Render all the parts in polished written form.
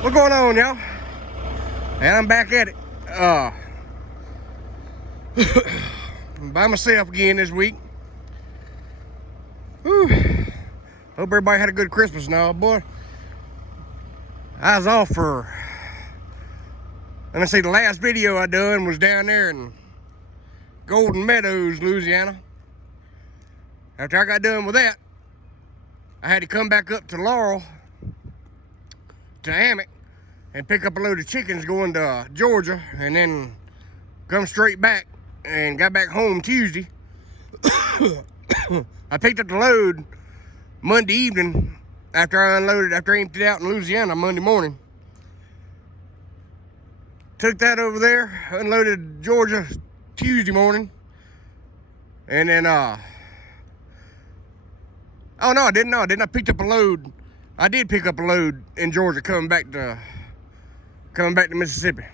What's going on, y'all? And I'm back at it. By myself again this week. Whew. Hope everybody had a good Christmas now, boy. I was off for, let me see, the last video I done was down there in Golden Meadows, Louisiana. After I got done with that, I had to come back up to Laurel, to Hammock, and pick up a load of chickens going to Georgia, and then come straight back and got back home Tuesday. I picked up the load Monday evening after I unloaded, after I emptied out in Louisiana Monday morning. Took that over there, unloaded Georgia Tuesday morning, and then oh no, I didn't. I picked up a load. I did pick up a load in Georgia coming back to Mississippi,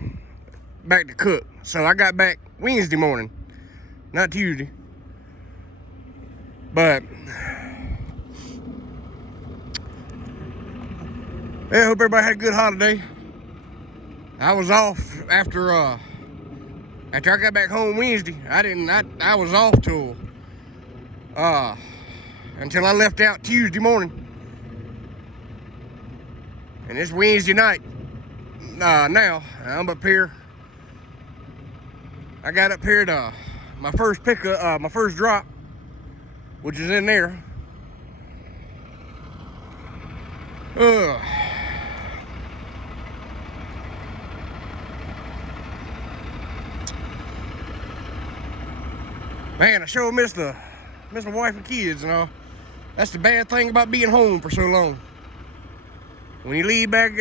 back to Cook. So I got back Wednesday morning, not Tuesday. But yeah, I hope everybody had a good holiday. I was off after I got back home Wednesday. I was off till until I left out Tuesday morning. And it's Wednesday night. Now I'm up here. I got up here to my first pickup, my first drop, which is in there. Man, I sure miss my wife and kids and all. That's the bad thing about being home for so long. When you leave back,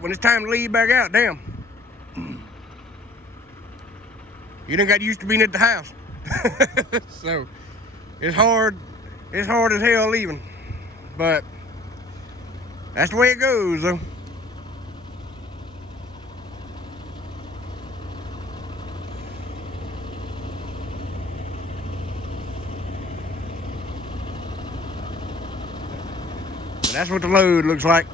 when it's time to leave back out, damn. You done got used to being at the house. So it's hard as hell leaving. But that's the way it goes though. But that's what the load looks like.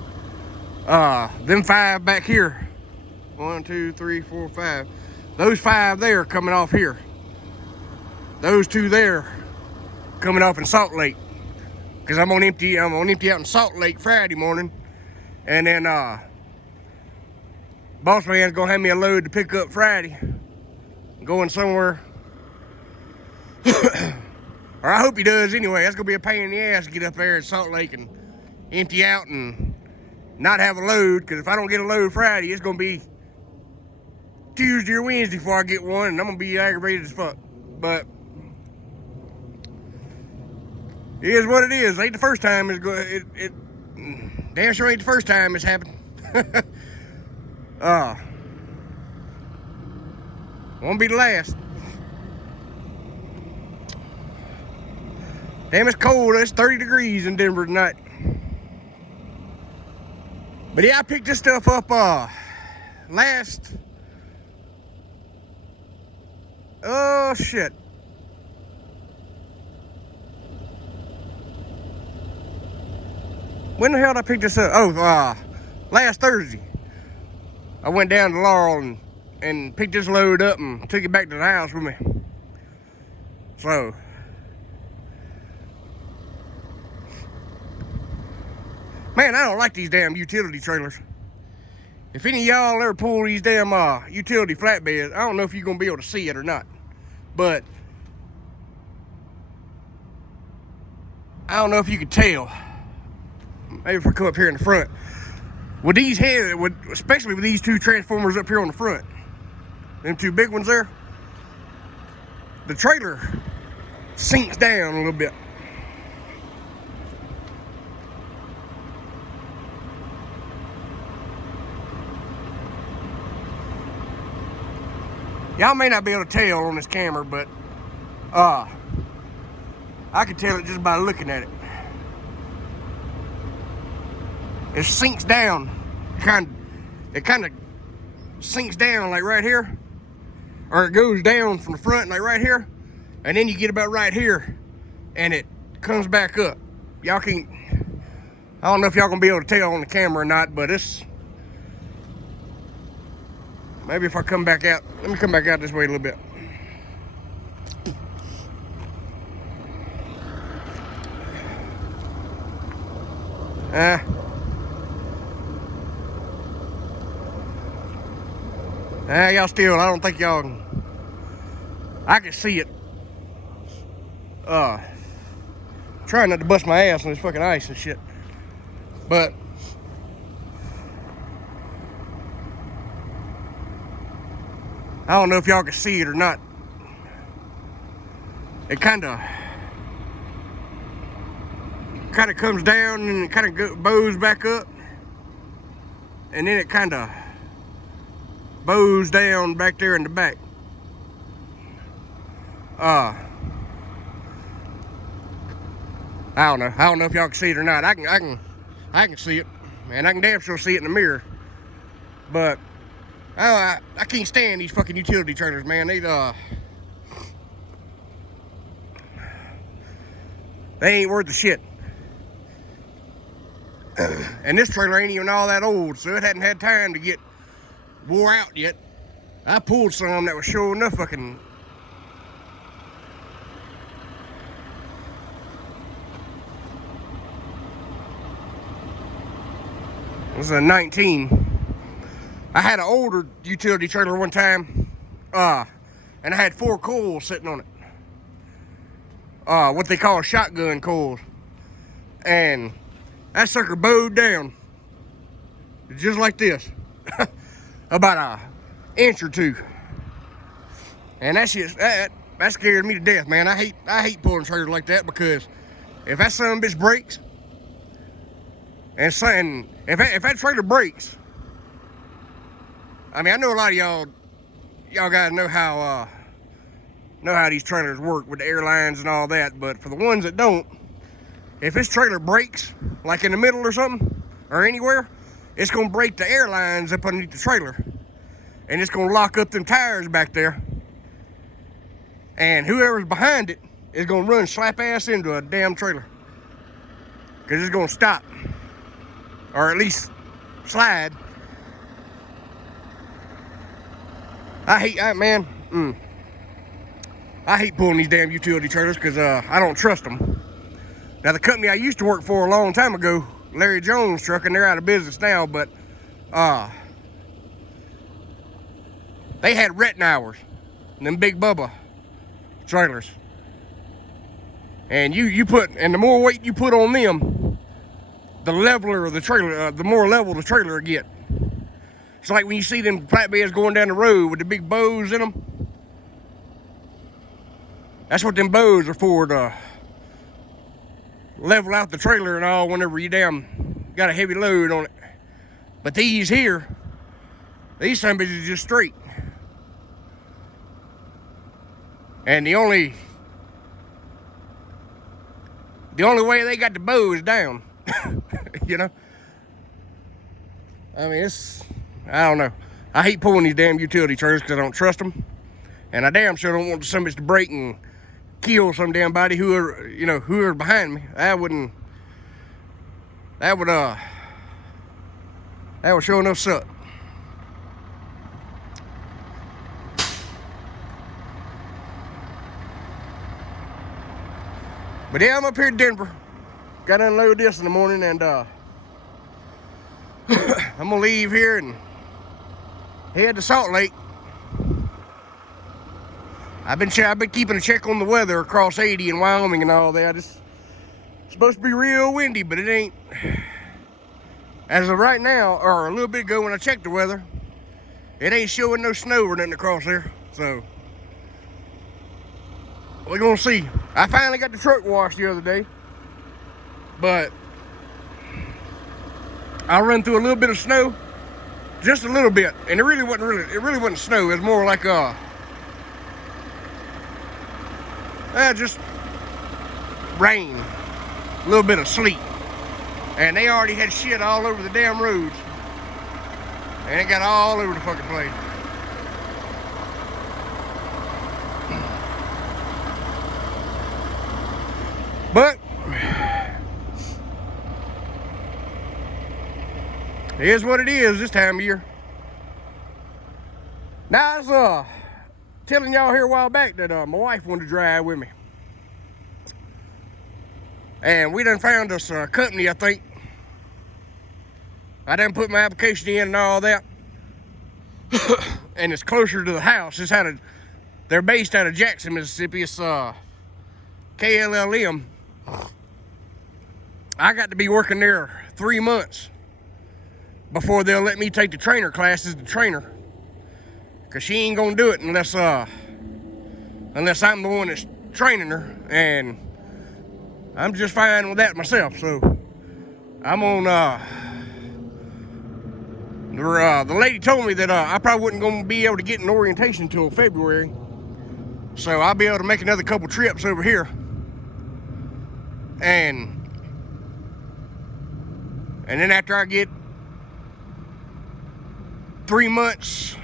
Them 5 back here. 1, 2, 3, 4, 5. Those 5 there coming off here. Those 2 there coming off in Salt Lake. Cause I'm gonna empty out in Salt Lake Friday morning. And then boss man's gonna have me a load to pick up Friday. Going somewhere. Or I hope he does anyway. That's gonna be a pain in the ass to get up there in Salt Lake and empty out and not have a load, because if I don't get a load Friday, it's gonna be Tuesday or Wednesday before I get one, and I'm gonna be aggravated as fuck. But it is what it is. Ain't the first time it's going. It damn sure ain't the first time it's happened. Won't be the last. Damn, it's cold. It's 30 degrees in Denver tonight. But yeah, I picked this stuff up last, oh shit. When the hell did I pick this up? Oh, last Thursday. I went down to Laurel and picked this load up and took it back to the house with me. So man, I don't like these damn utility trailers. If any of y'all ever pull these damn utility flatbeds, I don't know if you're gonna be able to see it or not, but I don't know if you can tell. Maybe if I come up here in the front. With these heads, especially with these 2 transformers up here on the front, them 2 big ones there, the trailer sinks down a little bit. Y'all may not be able to tell on this camera, but I can tell it just by looking at it. It sinks down, it kind of sinks down like right here, or it goes down from the front like right here, and then you get about right here, and it comes back up. Y'all can't, I don't know if y'all gonna be able to tell on the camera or not, but it's Maybe if I come back out, let me come back out this way a little bit. Y'all still, I don't think y'all, I can see it. Trying not to bust my ass on this fucking ice and shit. But I don't know if y'all can see it or not. It kind of comes down and it kind of bows back up, and then it kind of bows down back there in the back. I don't know. I don't know if y'all can see it or not. I can see it, and I can damn sure see it in the mirror. But I can't stand these fucking utility trailers, man. They ain't worth the shit. And this trailer ain't even all that old, so it hadn't had time to get wore out yet. I pulled some that was sure enough fucking. This is a 19. I had an older utility trailer one time, and I had 4 coils sitting on it. What they call shotgun coils. And that sucker bowed down, just like this, about an inch or 2. And that shit, that scared me to death, man. I hate pulling trailers like that, because if that son of a bitch breaks, and if that trailer breaks, I mean, I know a lot of y'all guys know how these trailers work with the airlines and all that, but for the ones that don't, if this trailer breaks, like in the middle or something, or anywhere, it's gonna break the airlines up underneath the trailer, and it's gonna lock up them tires back there, and whoever's behind it is gonna run slap ass into a damn trailer, because it's gonna stop, or at least slide. I hate pulling these damn utility trailers, because I don't trust them. Now, the company I used to work for a long time ago, Larry Jones Trucking, they're out of business now, but they had retting hours, them Big Bubba trailers. And and the more weight you put on them, the leveler of the trailer, the more level the trailer will get. It's like when you see them flatbeds going down the road with the big bows in them. That's what them bows are for, to level out the trailer and all whenever you got a heavy load on it. But these here, these son bitches are just straight. And the only way they got the bow is down. You know? I mean, I don't know. I hate pulling these damn utility trailers because I don't trust them. And I damn sure don't want somebody to break and kill some damn body who are behind me. That would sure enough suck. But yeah, I'm up here in Denver. Got to unload this in the morning, and I'm gonna leave here and head to Salt Lake. I've been keeping a check on the weather across 80 in Wyoming and all that. It's supposed to be real windy, but it ain't. As of right now, or a little bit ago when I checked the weather, it ain't showing no snow or nothing across there. So we're gonna see. I finally got the truck washed the other day, but I run through a little bit of snow, just a little bit, and it really wasn't snow. It was more like just rain, a little bit of sleet, and they already had shit all over the damn roads, and it got all over the fucking place. But it is what it is this time of year. Now, I was telling y'all here a while back that my wife wanted to drive with me. And we done found us a company, I think. I done put my application in and all that. And it's closer to the house. They're based out of Jackson, Mississippi. It's KLLM. I got to be working there 3 months before they'll let me take the trainer class as the trainer. Cause she ain't gonna do it unless I'm the one that's training her, and I'm just fine with that myself. So I'm on. The lady told me that I probably wasn't gonna be able to get an orientation until February, so I'll be able to make another couple trips over here, and then after I get 3 months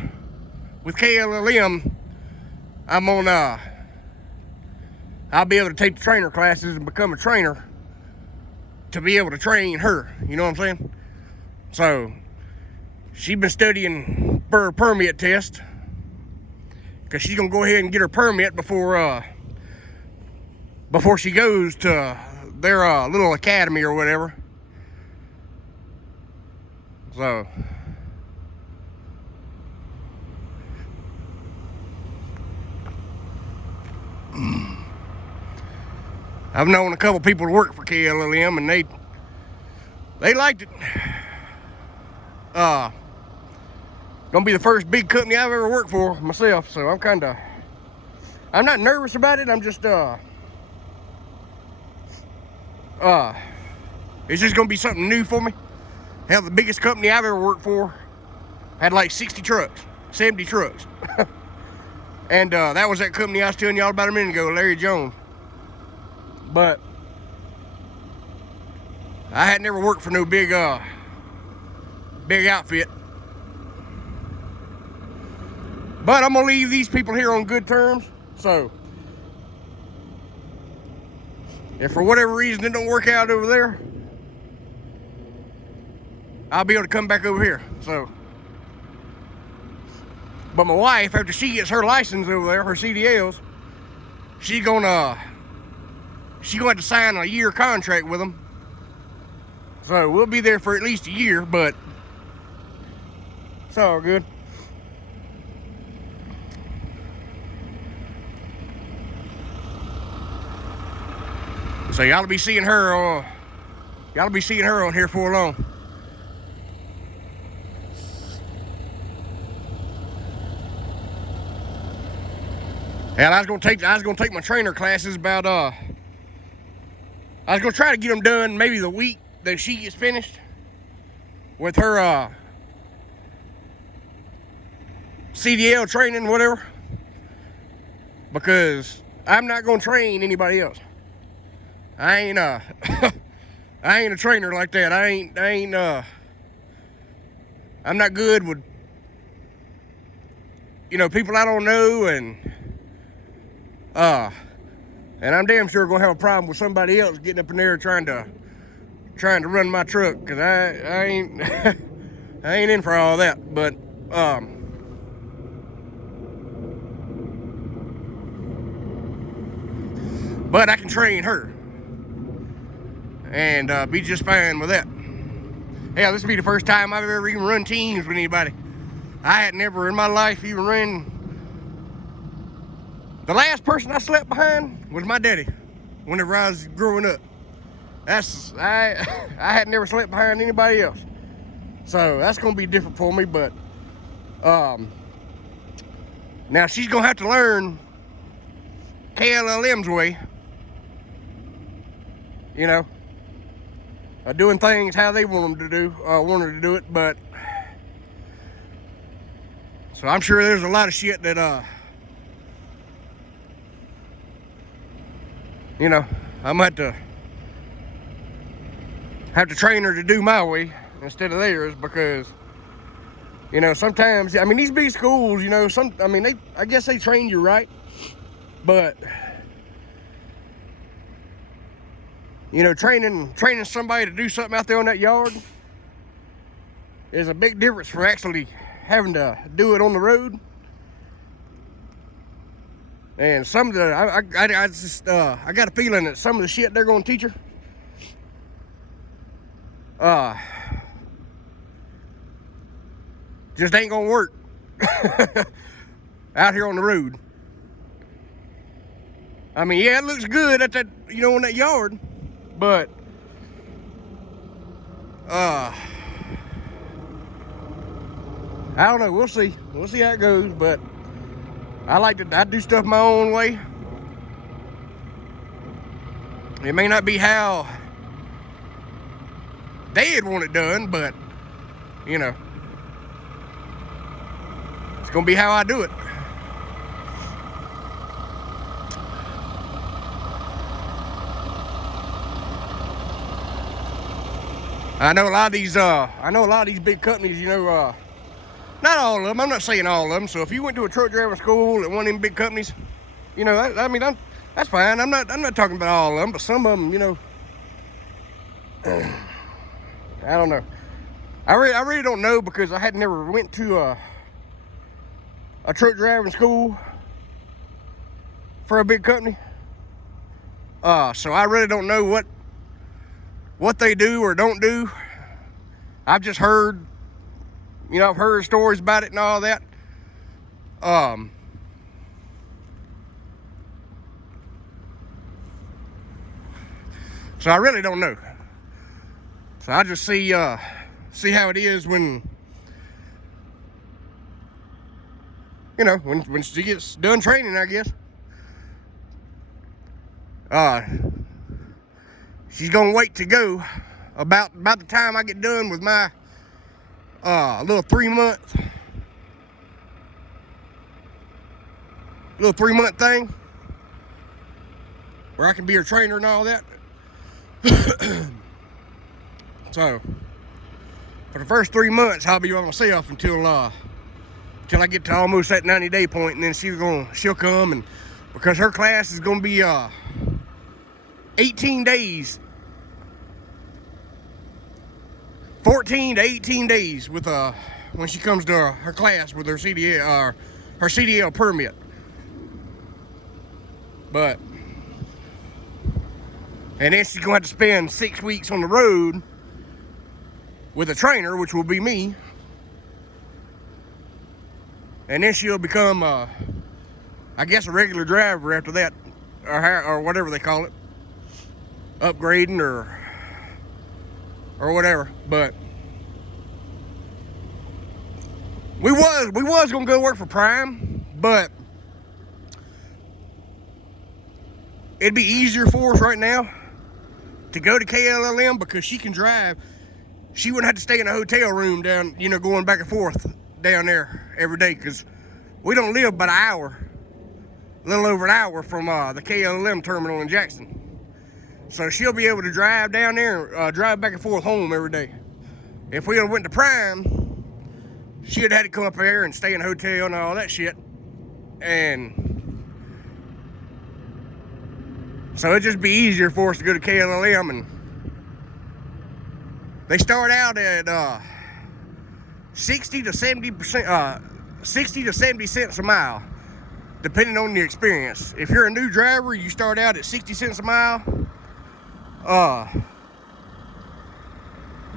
with KLLM, I'll be able to take the trainer classes and become a trainer to be able to train her, you know what I'm saying? So, she's been studying for her permit test, because she's gonna go ahead and get her permit before she goes to their little academy or whatever. So, I've known a couple people to work for KLLM, and they liked it. Gonna be the first big company I've ever worked for myself, so I'm not nervous about it. I'm just it's just gonna be something new for me. Hell, the biggest company I've ever worked for had like 60 trucks, 70 trucks. And that was that company I was telling y'all about a minute ago, Larry Jones. But I had never worked for no big outfit. But I'm gonna leave these people here on good terms. So if for whatever reason it don't work out over there, I'll be able to come back over here. So, but my wife, after she gets her license over there, her CDLs, she's gonna have to sign a year contract with them. So we'll be there for at least a year, but it's all good. So y'all will be seeing her on here for long. And I was gonna take my trainer classes about I was gonna try to get them done maybe the week that she gets finished with her CDL training, whatever. Because I'm not gonna train anybody else. I ain't I ain't a trainer like that. I'm not good with, people I don't know, and I'm damn sure gonna have a problem with somebody else getting up in there trying to run my truck, because I ain't I ain't in for all that. But I can train her and be just fine with that. Hell, this will be the first time I've ever even run teams with anybody. I had never in my life even run. The last person I slept behind was my daddy whenever I was growing up. I had never slept behind anybody else. So that's gonna be different for me, but now she's gonna have to learn KLLM's way, doing things how they want her to do it. But so I'm sure there's a lot of shit that I'm gonna have to train her to do my way instead of theirs, because sometimes, these big schools, I guess they train you right, but training somebody to do something out there on that yard is a big difference from actually having to do it on the road. And some of the, I got a feeling that some of the shit they're gonna teach her, just ain't gonna work out here on the road. I mean, yeah, it looks good at that, you know, in that yard, but I don't know. We'll see. We'll see how it goes. But I do stuff my own way. It may not be how they'd want it done, but you know, it's gonna be how I do it. I know a lot of these big companies, you know, not all of them. I'm not saying all of them. So if you went to a truck driving school at one of them big companies, you know, that's fine. I'm not talking about all of them, but some of them, you know, I don't know. I really don't know, because I had never went to a truck driving school for a big company. So I really don't know what they do or don't do. I've just heard, you know, I've heard stories about it and all that. So I really don't know. So I just see how it is when, you know, when she gets done training, I guess. She's gonna wait to go about the time I get done with my little 3-month thing, where I can be her trainer and all that. So for the first 3 months, I'll be by myself until I get to almost that 90-day point, and then she'll come, and because her class is gonna be 18 days, 14 to 18 days with when she comes to her class with her CDL permit. And then she's gonna have to spend 6 weeks on the road with a trainer, which will be me. And then she'll become, I guess, a regular driver after that, or whatever they call it, upgrading or whatever. But we was gonna go work for Prime, but it'd be easier for us right now to go to KLLM, because she can drive. She wouldn't have to stay in a hotel room down, you know, going back and forth down there every day, because we don't live but a little over an hour from the KLLM terminal in Jackson. So she'll be able to drive down there, drive back and forth home every day. If we went to Prime, she'd have had to come up here and stay in a hotel and all that shit. And so it'd just be easier for us to go to KLLM, and they start out at 60 to 70 cents a mile, depending on the experience. If you're a new driver, you start out at 60 cents a mile.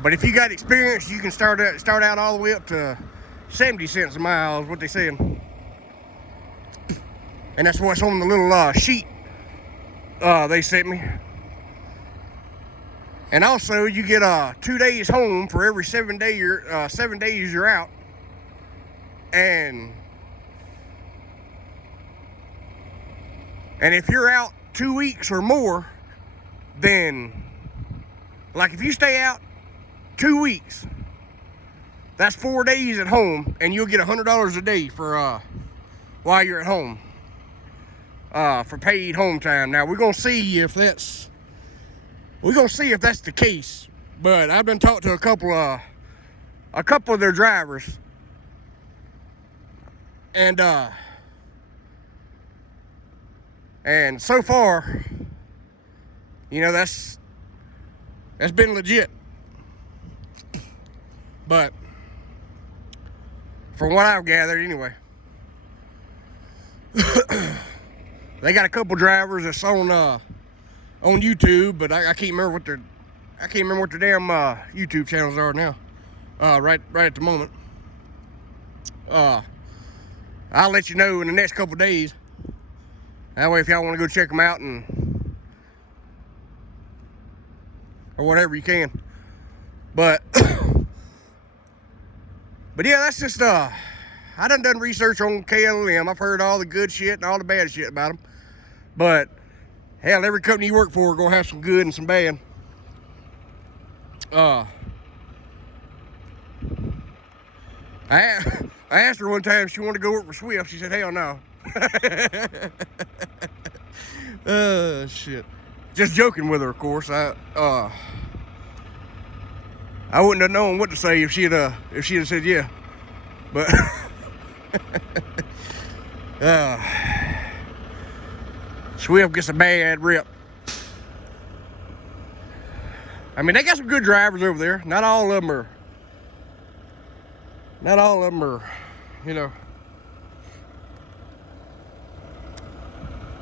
But if you got experience, you can start out all the way up to 70 cents a mile, is what they saying. And that's what's on the little sheet they sent me. And also, you get 2 days home for every 7 days you're out. And if you're out 2 weeks or more, then, like, if you stay out 2 weeks, that's 4 days at home, and you'll get $100 a day for while you're at home, for paid home time. Now we're gonna see if that's the case. But I've been talking to a couple of their drivers, and so far, you know, that's been legit. But from what I've gathered, anyway. They got a couple drivers that's on YouTube, but I can't remember what their damn YouTube channels are now. Right at the moment. I'll let you know in the next couple days. That way, if y'all want to go check them out or whatever, you can. But yeah, that's just I done research on KLLM. I've heard all the good shit and all the bad shit about them. But hell, every company you work for is gonna have some good and some bad. I asked her one time if she wanted to go work for Swift. She said, hell no. Shit. Just joking with her, of course. I wouldn't have known what to say if she'd said yeah. But Swift gets a bad rep. I mean, they got some good drivers over there. Not all of them are, you know,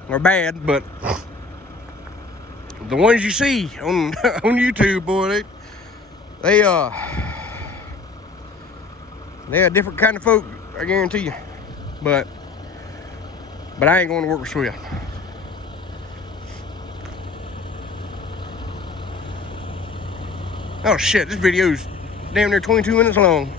are bad, but the ones you see on on YouTube, boy, they are a different kind of folk, I guarantee you. But I ain't going to work with Swift. Oh shit, this video's damn near 22 minutes long.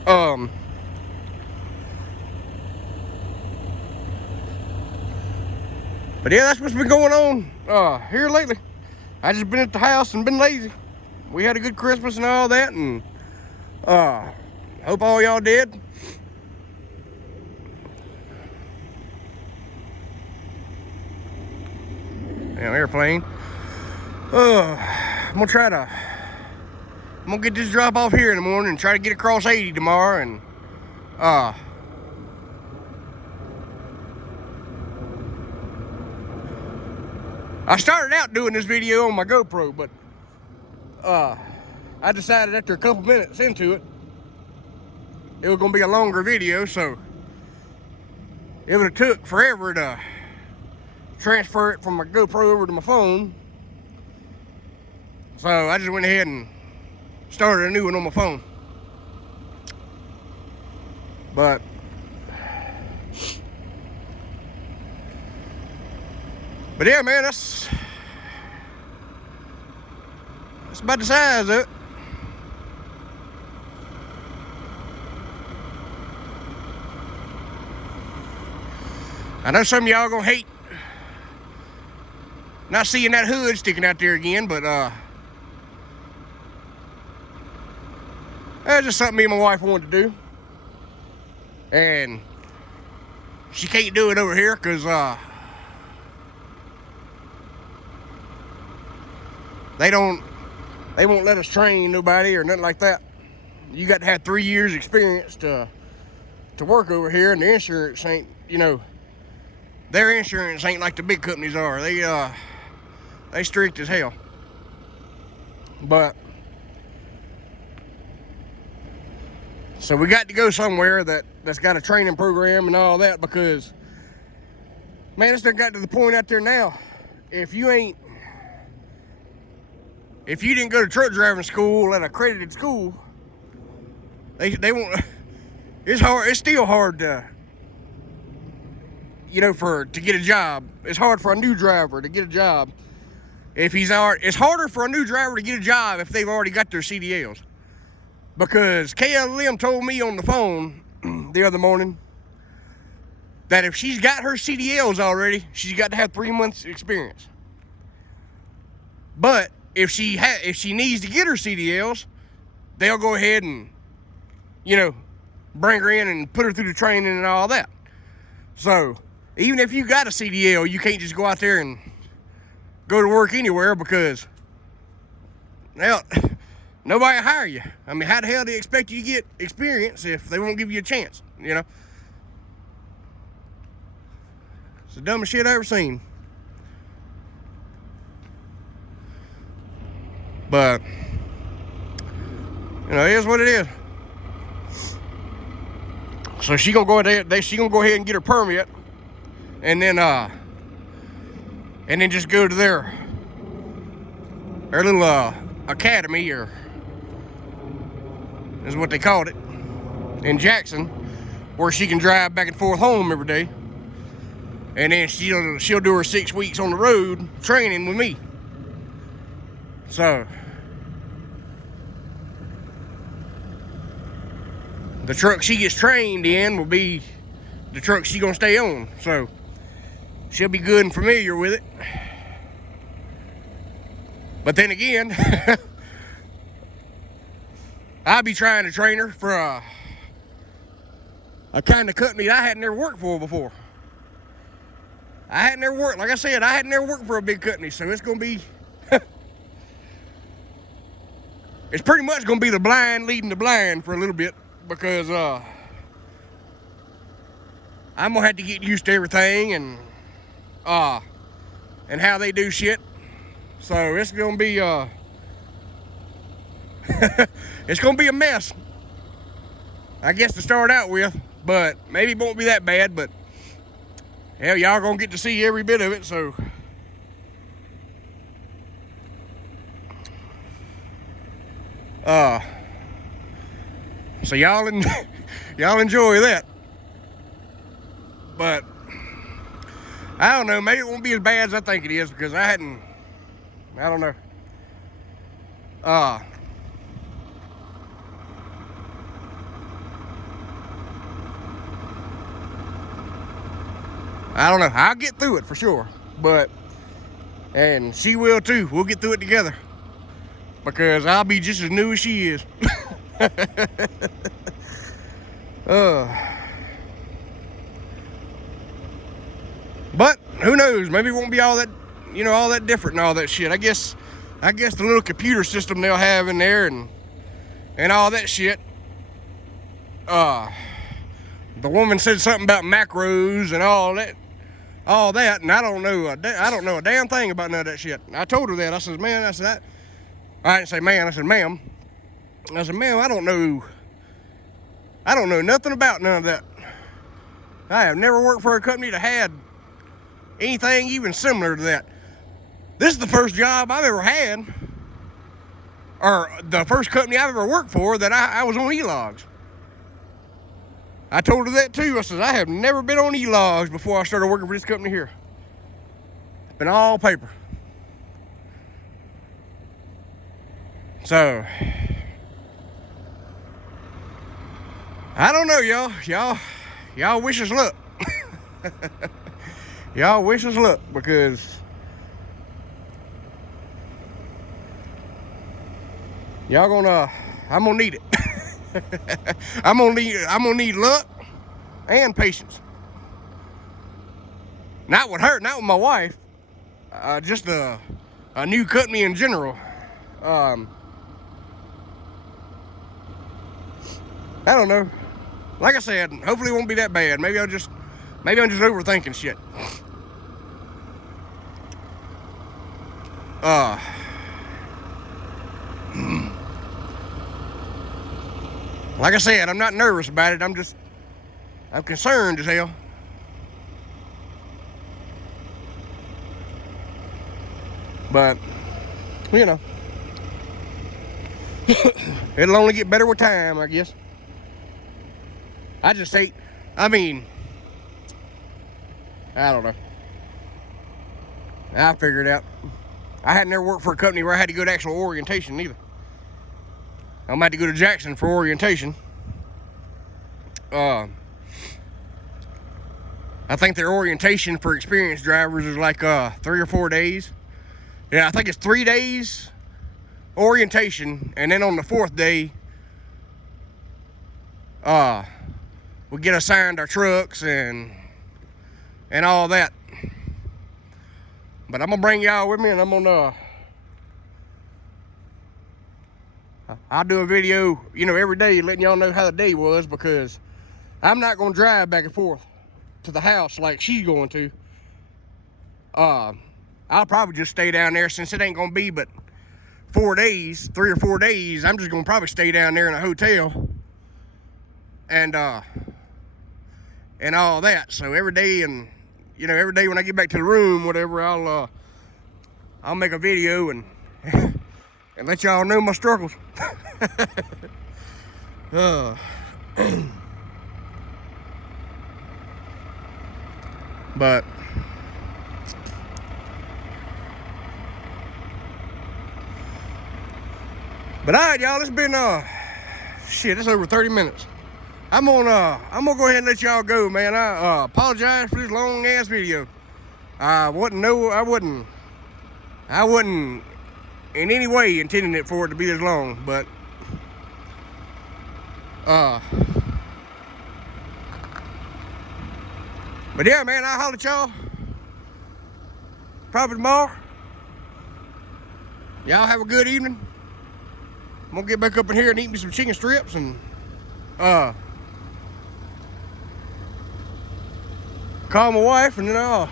But yeah, that's what's been going on here lately. I just been at the house and been lazy. We had a good Christmas and all that, and hope all y'all did. Damn airplane. I'm gonna get this drop off here in the morning and try to get across 80 tomorrow, and I started out doing this video on my GoPro, but I decided after a couple minutes into it, it was gonna be a longer video, so it would have took forever to transfer it from my GoPro over to my phone. So I just went ahead and started a new one on my phone. But yeah, man, that's about the size of it. I know some of y'all gonna hate not seeing that hood sticking out there again, but that's just something me and my wife wanted to do. And she can't do it over here because they won't let us train nobody or nothing like that. You got to have 3 years experience to work over here, and the insurance ain't, you know, their insurance ain't like the big companies are. They strict as hell. But so we got to go somewhere that's got a training program and all that, because man, it's done got to the point out there now. If you didn't go to truck driving school at an accredited school, they won't. It's still hard to, you know, to get a job. It's hard for a new driver to get a job. It's harder for a new driver to get a job if they've already got their CDLs. Because KLLM told me on the phone the other morning that if she's got her CDLs already, she's got to have 3 months experience. But if she needs to get her CDLs, they'll go ahead and, you know, bring her in and put her through the training and all that. So even if you got a CDL, you can't just go out there and go to work anywhere, because, well, nobody will hire you. I mean, how the hell do they expect you to get experience if they won't give you a chance, you know? It's the dumbest shit I ever seen. But, you know, it is what it is. So she gonna go ahead and get her permit, and then and then just go to their little academy, or is what they called it, in Jackson, where she can drive back and forth home every day. And then she'll do her 6 weeks on the road training with me. So the truck she gets trained in will be the truck she's gonna stay on. So she'll be good and familiar with it. But then again, I'll be trying to train her for a kind of company that I hadn't never worked for before. I hadn't never worked, like I said, I hadn't never worked for a big company, so it's gonna be, it's pretty much gonna be the blind leading the blind for a little bit, because I'm gonna have to get used to everything and how they do shit. So it's gonna be it's gonna be a mess, I guess, to start out with, but maybe it won't be that bad. But hell, y'all gonna get to see every bit of it. So so y'all enjoy that. But I don't know, maybe it won't be as bad as I think it is, because I don't know. I don't know. I'll get through it for sure. And she will too. We'll get through it together, because I'll be just as new as she is. But who knows? Maybe it won't be all that, all that different and all that shit. I guess the little computer system they'll have in there and all that shit. The woman said something about macros and all that, and I don't know a damn thing about none of that shit. I told her that. I said, man, I didn't say man. I said, ma'am. I said, ma'am, I don't know nothing about none of that. I have never worked for a company that had anything even similar to that. This is the first job I've ever had, or the first company I've ever worked for that I was on e-logs. I told her that too. I said, I have never been on e-logs before I started working for this company here. It's been all paper. So I don't know, y'all. Y'all wish us luck. Y'all wish us luck, because I'm gonna need it. I'm gonna need luck and patience. Not with her, not with my wife. Just a new company in general. I don't know. Like I said, hopefully it won't be that bad. Maybe I'm just overthinking shit. Like I said, I'm not nervous about it. I'm concerned as hell. But, it'll only get better with time, I guess. I don't know. I'll figure it out. I had never worked for a company where I had to go to actual orientation either. I'm about to go to Jackson for orientation. I think their orientation for experienced drivers is like 3 or 4 days. Yeah, I think it's 3 days orientation, and then on the 4th day, we get assigned our trucks and all that. But I'm gonna bring y'all with me, and I'll do a video, every day, letting y'all know how the day was, because I'm not gonna drive back and forth to the house like she's going to. I'll probably just stay down there, since it ain't gonna be but 4 days, 3 or 4 days. I'm just gonna probably stay down there in a hotel and all that. So every day, and you know, every day when I get back to the room, whatever, I'll make a video and and let y'all know my struggles. But all right, y'all, it's been shit, it's over 30 minutes. I'm gonna go ahead and let y'all go, man. I apologize for this long ass video. I wasn't in any way intending it for it to be this long, but yeah, man, I'll holler at y'all probably tomorrow. Y'all have a good evening. I'm gonna get back up in here and eat me some chicken strips and call my wife, and then I'll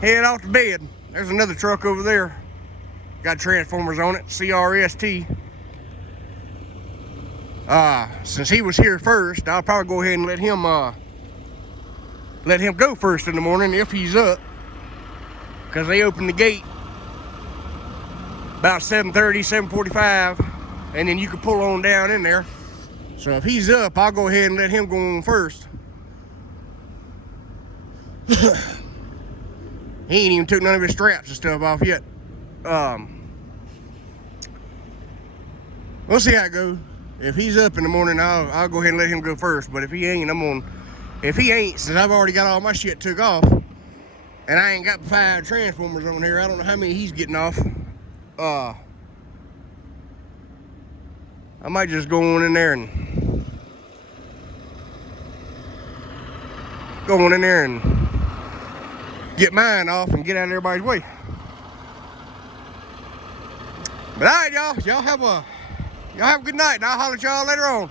head off to bed. There's another truck over there. Got transformers on it, CRST. Since he was here first, I'll probably go ahead and let him go first in the morning if he's up, because they open the gate about 7:30, 7:45, and then you can pull on down in there. So if he's up, I'll go ahead and let him go on first. He ain't even took none of his straps and stuff off yet. We'll see how it goes. If he's up in the morning, I'll go ahead and let him go first. But if he ain't, since I've already got all my shit took off, and I ain't got 5 transformers on here, I don't know how many he's getting off. I might just go on in there and get mine off and get out of everybody's way. But all right, y'all have a good night, and I'll holler at y'all later on.